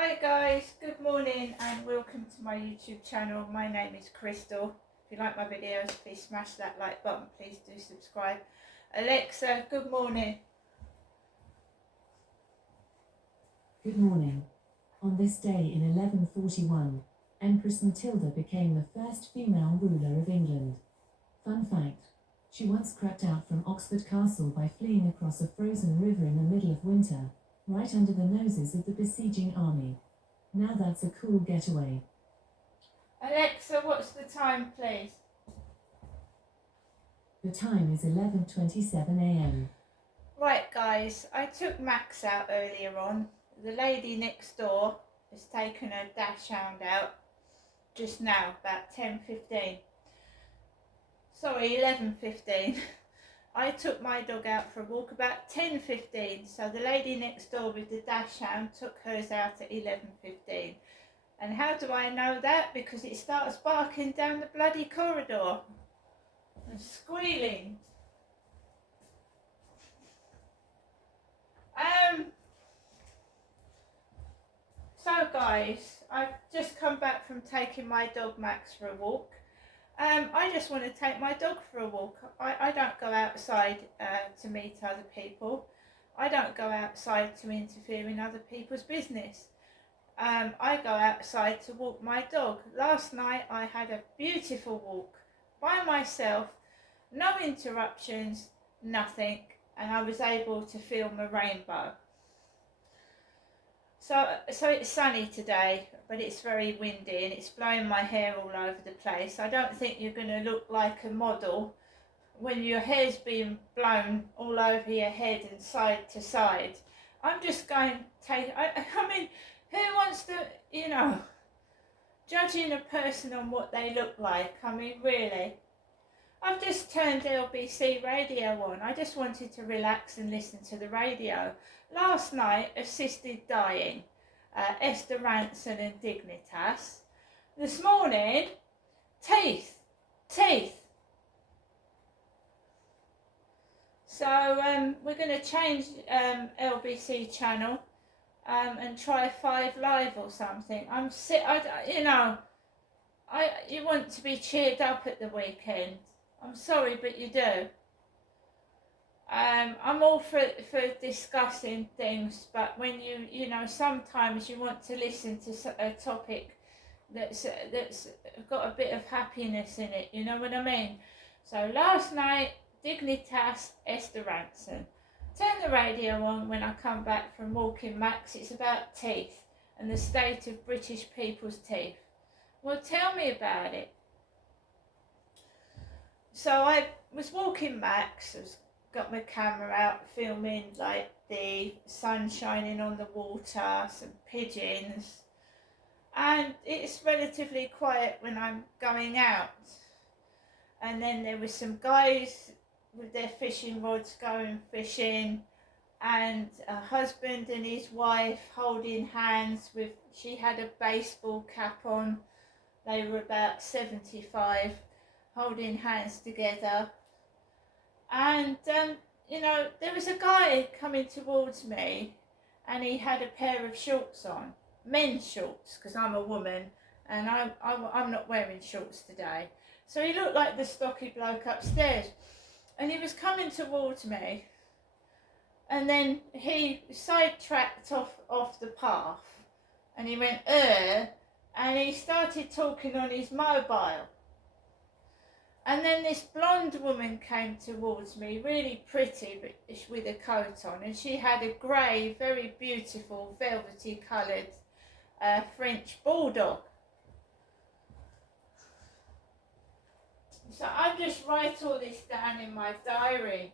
Hi guys, good morning and welcome to my YouTube channel. My name is Crystal. If you like my videos, please smash that like button. Please do subscribe. Alexa, good morning. Good morning. On this day in 1141, Empress Matilda became the first female ruler of England. Fun fact, she once crept out from Oxford Castle by fleeing across a frozen river in the middle of winter, right under the noses of the besieging army. Now that's a cool getaway. Alexa, what's the time please? The time is 11:27 a.m. Right guys, I took Max out earlier on. The lady next door has taken her dachshund out just now, about 10:15. Sorry, 11:15. I took my dog out for a walk about 10:15, so the lady next door with the dachshund took hers out at 11:15. And how do I know that? Because it starts barking down the bloody corridor and squealing. So guys, I've just come back from taking my dog Max for a walk. I just want to take my dog for a walk. I don't go outside to meet other people. I don't go outside to interfere in other people's business. I go outside to walk my dog. Last night I had a beautiful walk by myself, no interruptions, nothing, and I was able to film a rainbow. So it's sunny today, but it's very windy and it's blowing my hair all over the place. I don't think you're going to look like a model when your hair's being blown all over your head and side to side. I'm just going to take, I mean, who wants to, judging a person on what they look like? I mean, really. I've just turned LBC radio on. I just wanted to relax and listen to the radio. Last night, Assisted Dying, Esther Rantzen and Dignitas. This morning, Teeth. So we're going to change LBC channel and try 5 Live or something. You want to be cheered up at the weekend. I'm sorry, but you do. I'm all for discussing things, but when sometimes you want to listen to a topic that's got a bit of happiness in it, you know what I mean? So last night, Dignitas, Esther Rantzen. Turn the radio on when I come back from walking Max. It's about teeth and the state of British people's teeth. Well, tell me about it. So I was walking Max, got my camera out, filming like the sun shining on the water, some pigeons, and it's relatively quiet when I'm going out. And then there were some guys with their fishing rods going fishing, and a husband and his wife holding hands with, she had a baseball cap on, they were about 75, holding hands together. And there was a guy coming towards me and he had a pair of shorts on, men's shorts, because I'm a woman and I'm not wearing shorts today. So he looked like the stocky bloke upstairs and he was coming towards me, and then he sidetracked off the path and he went and he started talking on his mobile. And then this blonde woman came towards me, really pretty, but with a coat on, and she had a grey, very beautiful, velvety coloured French bulldog. So I just write all this down in my diary.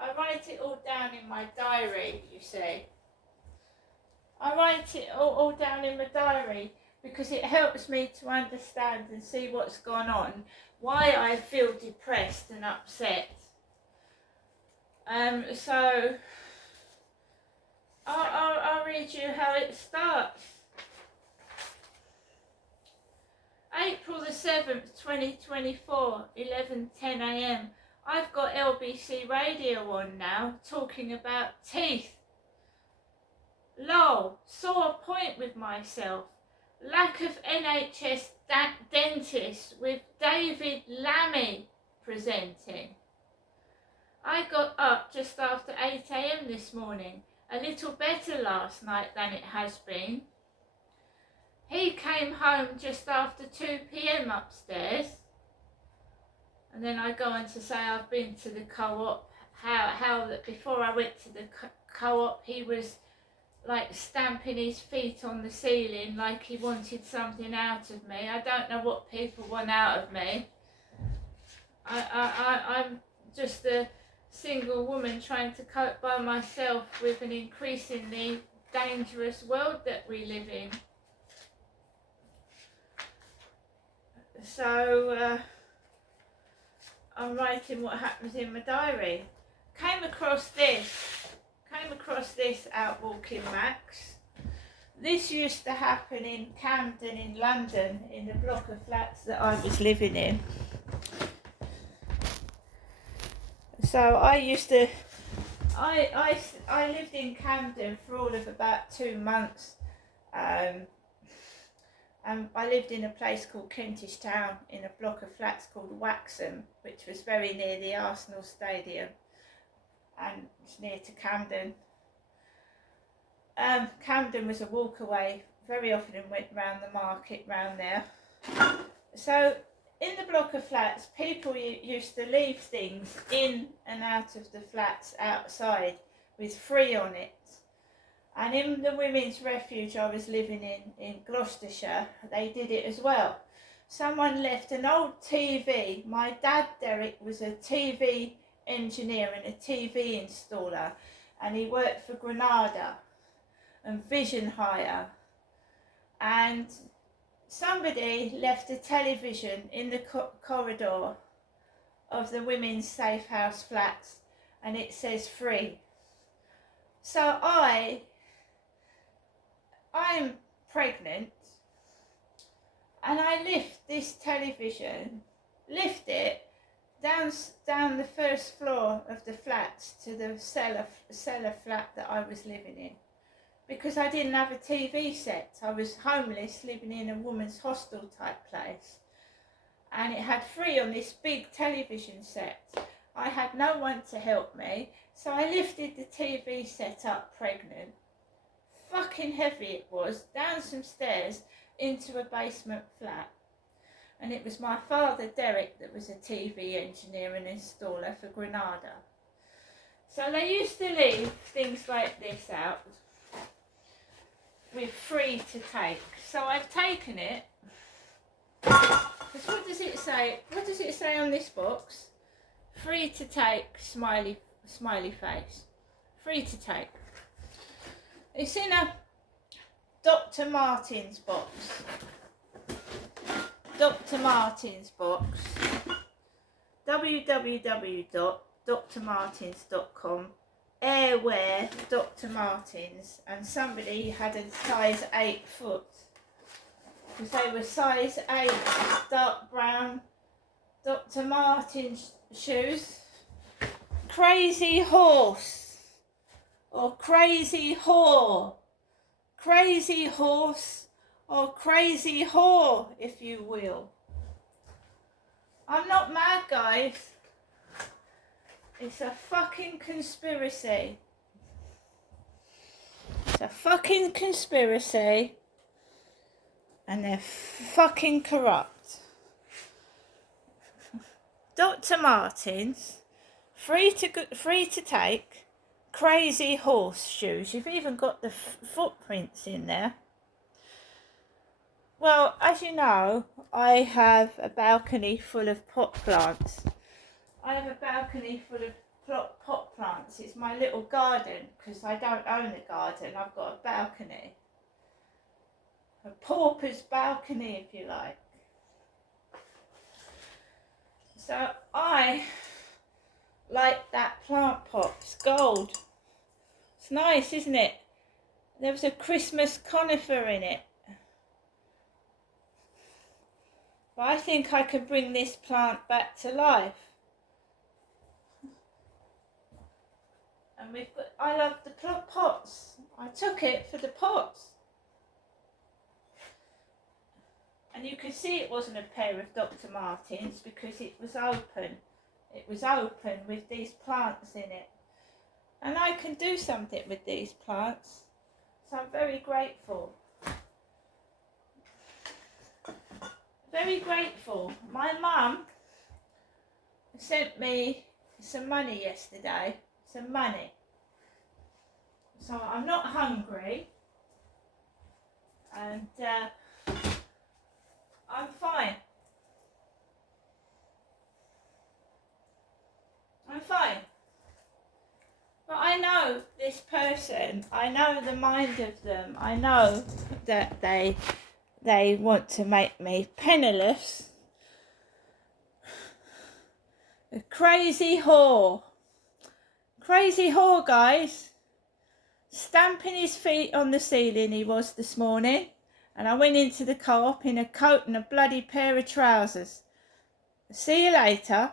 I write it all down in my diary, you see. I write it all down in my diary because it helps me to understand and see what's gone on, why I feel depressed and upset. So I'll read you how it starts. April the 7th, 2024, 11:10 a.m. I've got LBC radio on now, talking about teeth. Lol, saw a point with myself. Lack of NHS dentists with David Lammy presenting. I got up just after 8 a.m. this morning, a little better last night than it has been. He came home just after 2 p.m. upstairs. And then I go on to say I've been to the co-op, how that before I went to the co-op he was like stamping his feet on the ceiling like he wanted something out of me. I don't know what people want out of me. I'm just a single woman trying to cope by myself with an increasingly dangerous world that we live in. So I'm writing what happens in my diary. Came across this out walking Max. This used to happen in Camden in London, in the block of flats that I was living in. So I lived in Camden for all of about 2 months. And I lived in a place called Kentish Town in a block of flats called Waxham, which was very near the Arsenal Stadium, and it's near to Camden. Camden was a walk away. Very often went round the market round there. So in the block of flats, people used to leave things in and out of the flats outside with free on it. And in the women's refuge I was living in Gloucestershire, they did it as well. Someone left an old TV. My dad, Derek, was a TV engineer and a TV installer, and he worked for Granada and Vision Hire. And somebody left a television in the corridor of the women's safe house flats, and it says free. So I'm pregnant, and I lift this television, lift it down the first floor of the flats to the cellar flat that I was living in, because I didn't have a TV set. I was homeless, living in a woman's hostel type place, and it had free on this big television set. I had no one to help me, so I lifted the TV set up pregnant. Fucking heavy it was, down some stairs into a basement flat. And it was my father, Derek, that was a TV engineer and installer for Granada. So they used to leave things like this out with free to take. So I've taken it, because what does it say? What does it say on this box? Free to take, smiley face. Free to take. It's in a Dr. Martens box. Dr. Martens box. www.drmartens.com. Airwear Dr. Martens. And somebody had a size 8 foot. Because they were size 8, dark brown Dr. Martens shoes. Crazy horse. Or crazy whore. Crazy horse or crazy whore, if you will. I'm not mad, guys. It's a fucking conspiracy. It's a fucking conspiracy. And they're fucking corrupt. Dr. Martens, free to take. Crazy horse shoes. You've even got the footprints in there. Well, as you know, I have a balcony full of pot plants. I have a balcony full of pot plants. It's my little garden, because I don't own a garden. I've got a balcony. A pauper's balcony, if you like. So I like that plant pot. It's gold. It's nice, isn't it? There was a Christmas conifer in it. But I think I can bring this plant back to life. And I love the pots. I took it for the pots. And you could see it wasn't a pair of Dr. Martens because it was open. It was open with these plants in it. And I can do something with these plants. So I'm very grateful. Very grateful. My mum sent me some money yesterday. Some money. So I'm not hungry. And I'm fine. I'm fine. But I know this person. I know the mind of them. I know that they want to make me penniless. A crazy whore. Crazy whore, guys. Stamping his feet on the ceiling he was this morning. And I went into the co-op in a coat and a bloody pair of trousers. See you later.